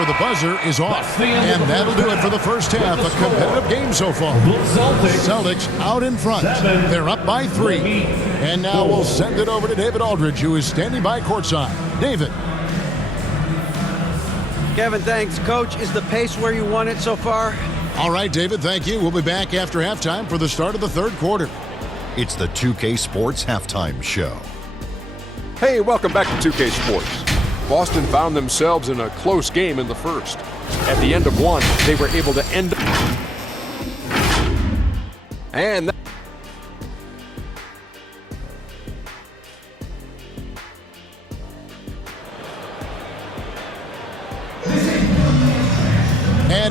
before the buzzer is off. And that'll do it for the first half. A competitive game so far. Celtics out in front. They're up by 3. And now we'll send it over to David Aldridge, who is standing by courtside. David. Kevin, thanks. Coach, is the pace where you want it so far? All right, David, thank you. We'll be back after halftime for the start of the third quarter. It's the 2K Sports Halftime Show. Hey, welcome back to 2K Sports. Boston found themselves in a close game in the first. At the end of one, they were able to end. And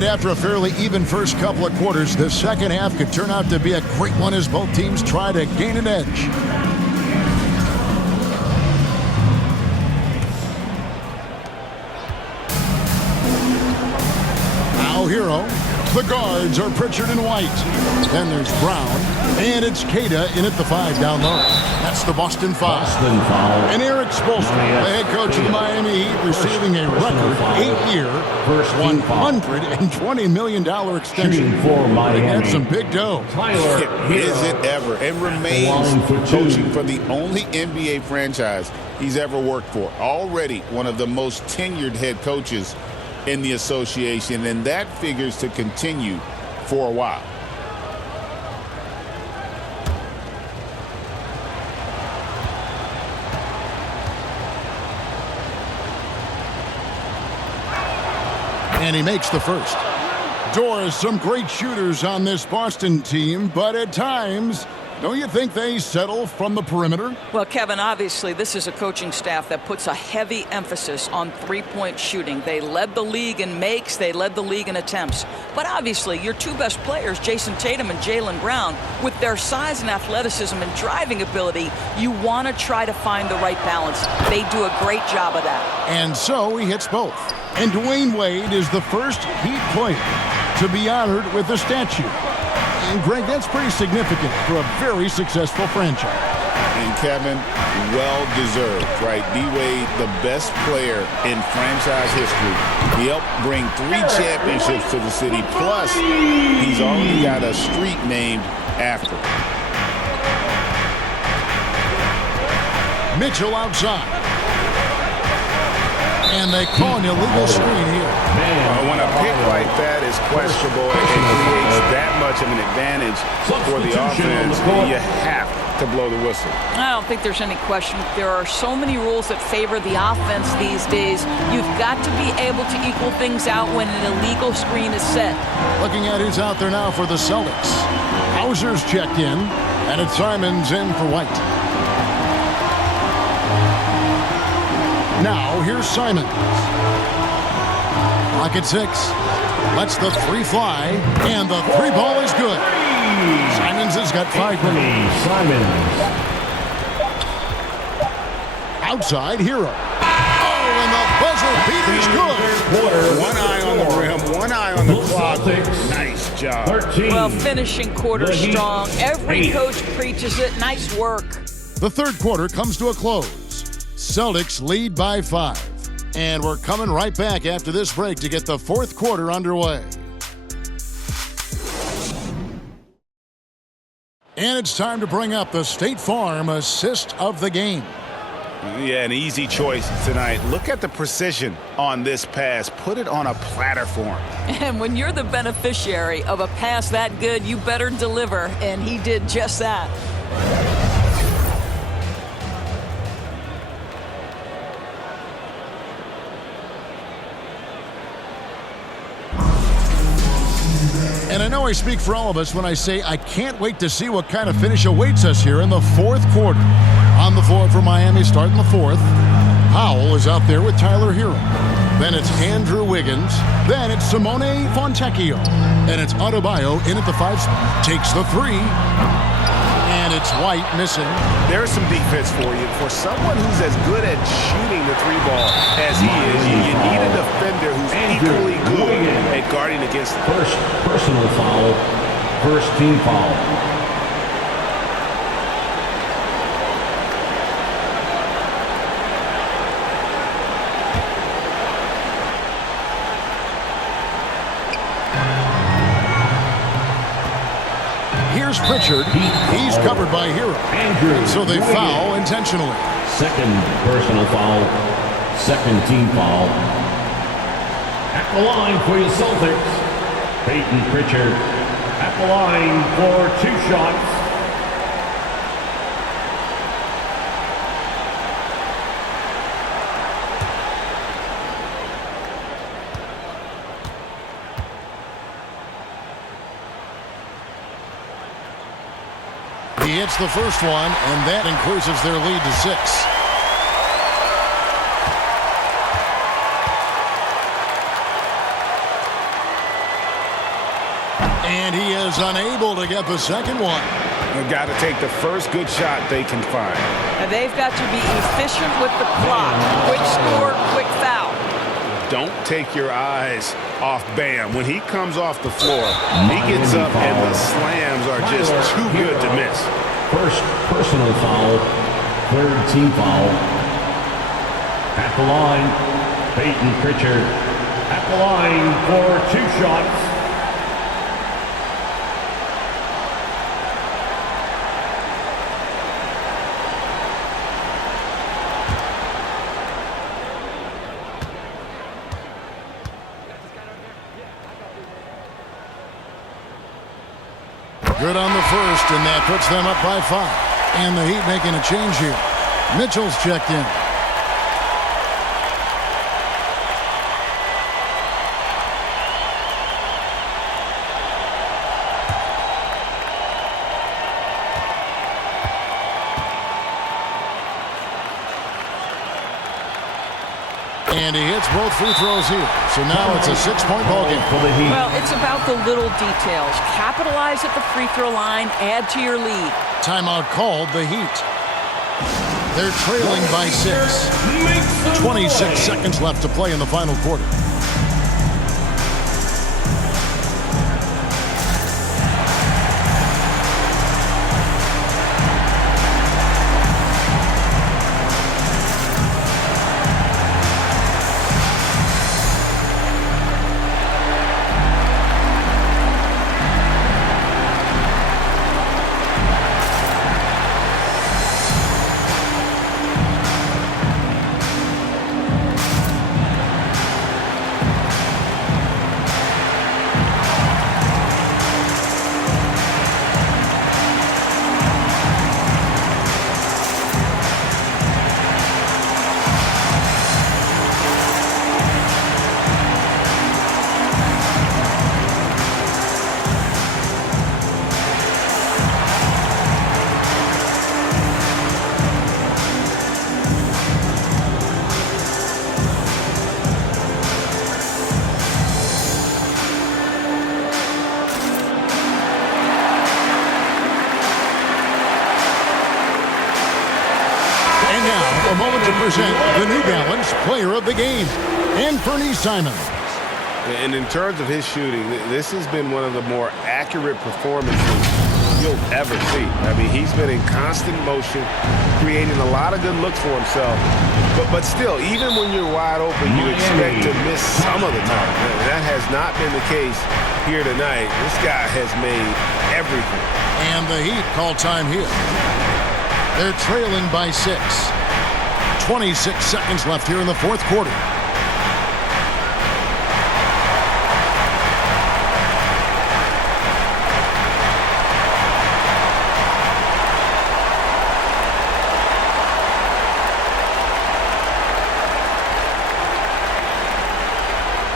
after a fairly even first couple of quarters, the second half could turn out to be a great one as both teams try to gain an edge. Now Herro. The guards are Pritchard and White. Then there's Brown. And it's Queta in at the 5 down low. That's the Boston foul. And Eric Spoelstra, the head coach of the Miami Heat, receiving a record 8-year, $120 million extension. That's some big dough. Is it ever? And remains coaching for the only NBA franchise he's ever worked for. Already one of the most tenured head coaches in the association, and that figures to continue for a while. And he makes the first. Doris, some great shooters on this Boston team, but at times, don't you think they settle from the perimeter? Well, Kevin, obviously, this is a coaching staff that puts a heavy emphasis on three-point shooting. They led the league in makes. They led the league in attempts. But obviously, your two best players, Jayson Tatum and Jaylen Brown, with their size and athleticism and driving ability, you want to try to find the right balance. They do a great job of that. And so he hits both. And Dwayne Wade is the first Heat player to be honored with a statue. And Greg, that's pretty significant for a very successful franchise. And Kevin, well-deserved, right? D-Wade, the best player in franchise history. He helped bring 3 championships to the city, plus he's already got a street named after him. Mitchell outside. And they call an illegal screen here. When a pick like that is questionable, it creates that much of an advantage for the offense. You have to blow the whistle. I don't think there's any question. There are so many rules that favor the offense these days. You've got to be able to equal things out when an illegal screen is set. Looking at who's out there now for the Celtics. Hauser's checked in, and it's Simons in for White. Now, here's Simons. Clock at 6. Lets the 3 fly, and the 3 ball is good. Simons has got 5 points. Outside, Herro. Oh, and the buzzer beater's good. One eye on the rim, one eye on the clock. Nice job. Well, finishing quarter strong. Every coach preaches it. Nice work. The third quarter comes to a close. Celtics lead by 5. And we're coming right back after this break to get the fourth quarter underway. And it's time to bring up the State Farm assist of the game. Yeah, an easy choice tonight. Look at the precision on this pass. Put it on a platter for him. And when you're the beneficiary of a pass that good, you better deliver. And he did just that. And I know I speak for all of us when I say I can't wait to see what kind of finish awaits us here in the fourth quarter. On the floor for Miami starting the fourth. Powell is out there with Tyler Herro. Then it's Andrew Wiggins. Then it's Simone Fontecchio. And it's Adebayo in at the 5 spot. Takes the 3. And it's White missing. There's some defense for you. For someone who's as good at shooting the 3 ball as he is, you need a defender who's equally good at guarding against the first personal foul, first team foul. Here's Pritchard. He's covered by Herro. And so they foul intentionally. Second personal foul. Second team foul. At the line for your Celtics, Payton Pritchard. At the line for 2 shots. He hits the first one, and that increases their lead to 6. And he is unable to get the second one. They've got to take the first good shot they can find. And they've got to be efficient with the clock. Quick score, quick foul. Don't take your eyes off Bam. When he comes off the floor, he gets up and the slams are just too good to miss. First personal foul, third team foul. At the line, Payton Pritchard. At the line for 2 shots. Good on the first, and that puts them up by 5. And the Heat making a change here. Mitchell's checked in. And he hits both free throws here. So now it's a 6-point ballgame for the Heat. Well, it's about the little details. Capitalize at the free throw line, add to your lead. Timeout called, the Heat. They're trailing by 6. 26 seconds left to play in the final quarter. A moment to present the New Balance Player of the Game, Anthony Simons. And in terms of his shooting, this has been one of the more accurate performances you'll ever see. I mean, he's been in constant motion, creating a lot of good looks for himself. But still, even when you're wide open, you expect to miss some of the time. That has not been the case here tonight. This guy has made everything. And the Heat call time here. They're trailing by 6. 26 seconds left here in the fourth quarter.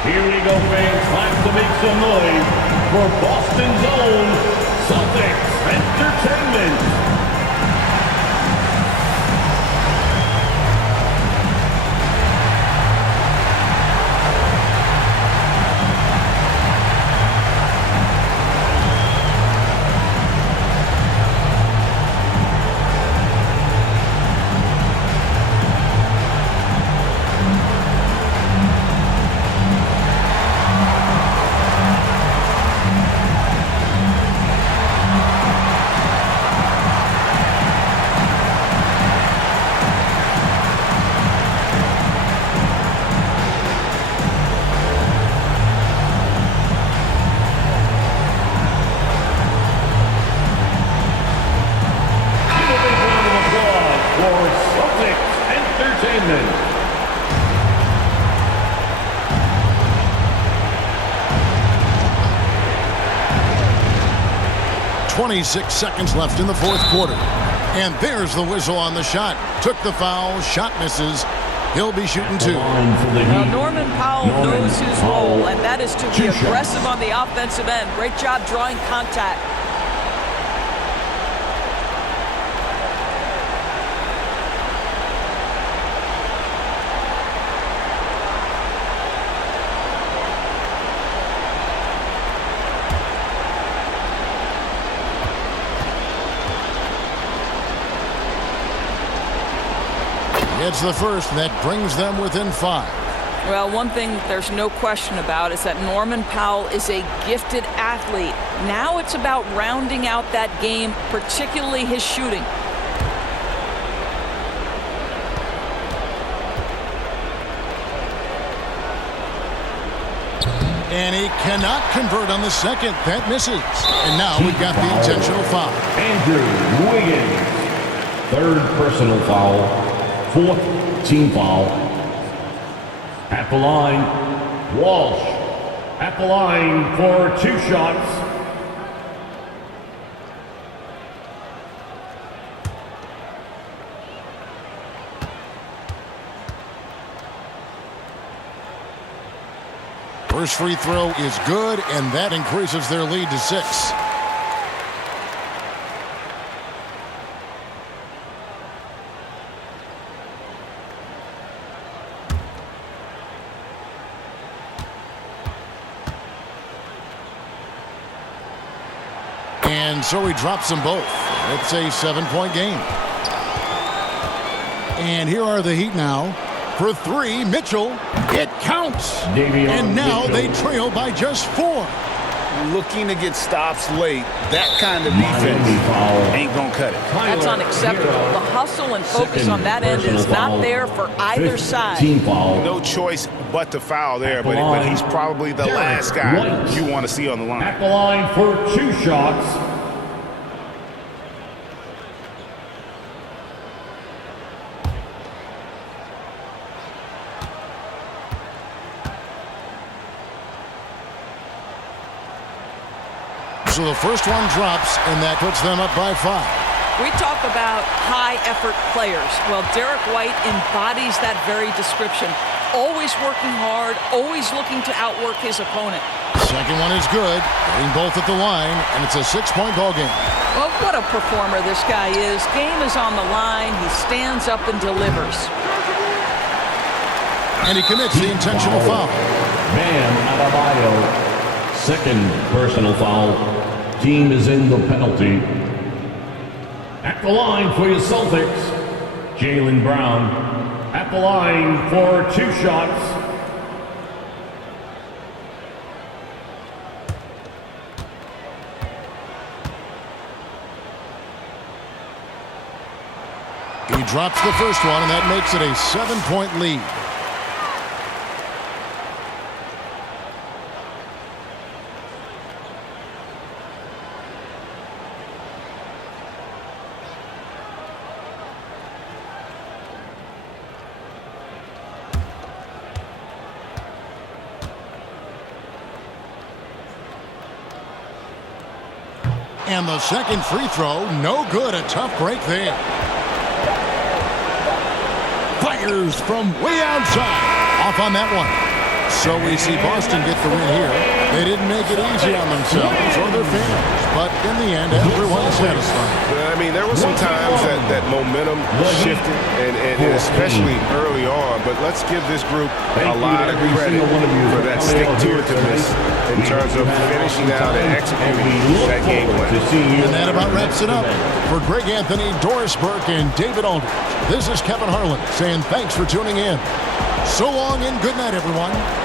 Here we go, fans. Time to make some noise for Boston's own Celtics Entertainment. 26 seconds left in the fourth quarter. And there's the whistle on the shot. Took the foul. Shot misses. He'll be shooting two. Now, Norman Powell knows his role, and that is to be aggressive on the offensive end. Great job drawing contact. It's the first, and that brings them within 5. Well, one thing there's no question about is that Norman Powell is a gifted athlete. Now it's about rounding out that game, particularly his shooting. And he cannot convert on the second. That misses. And now we've got the intentional foul. Andrew Wiggins. Third personal foul. Fourth team foul. At the line, Walsh. At the line for 2 shots. First free throw is good, and that increases their lead to 6. And so he drops them both. It's a 7-point game. And here are the Heat now. For 3, Mitchell. It counts. And now they trail by just 4. Looking to get stops late. That kind of defense ain't going to cut it. That's unacceptable. The hustle and focus on that end is not there for either side. No choice but to foul there, but he's probably the last guy you want to see on the line. At the line for 2 shots. So the first one drops, and that puts them up by 5. We talk about high-effort players. Well, Derrick White embodies that very description. Always working hard, always looking to outwork his opponent. Second one is good. Getting both at the line, and it's a 6-point ball game. Well, what a performer this guy is. Game is on the line. He stands up and delivers. And he commits the intentional foul. Adebayo. Second personal foul. Team is in the penalty. At the line for your Celtics, Jaylen Brown. At the line for 2 shots. He drops the first one, and that makes it a 7-point lead. And the second free throw, no good. A tough break there. Fires from way outside. Off on that one. So we see Boston get the win here. They didn't make it easy on themselves or their fans. But in the end, everyone's satisfied. I mean, there were some times that momentum shifted, and especially early on. But let's give this group a lot of credit for that stick-to-itiveness in terms of finishing out and executing that game plan. And that about wraps it up. For Greg Anthony, Doris Burke, and David Aldridge, this is Kevin Harlan saying thanks for tuning in. So long and good night, everyone.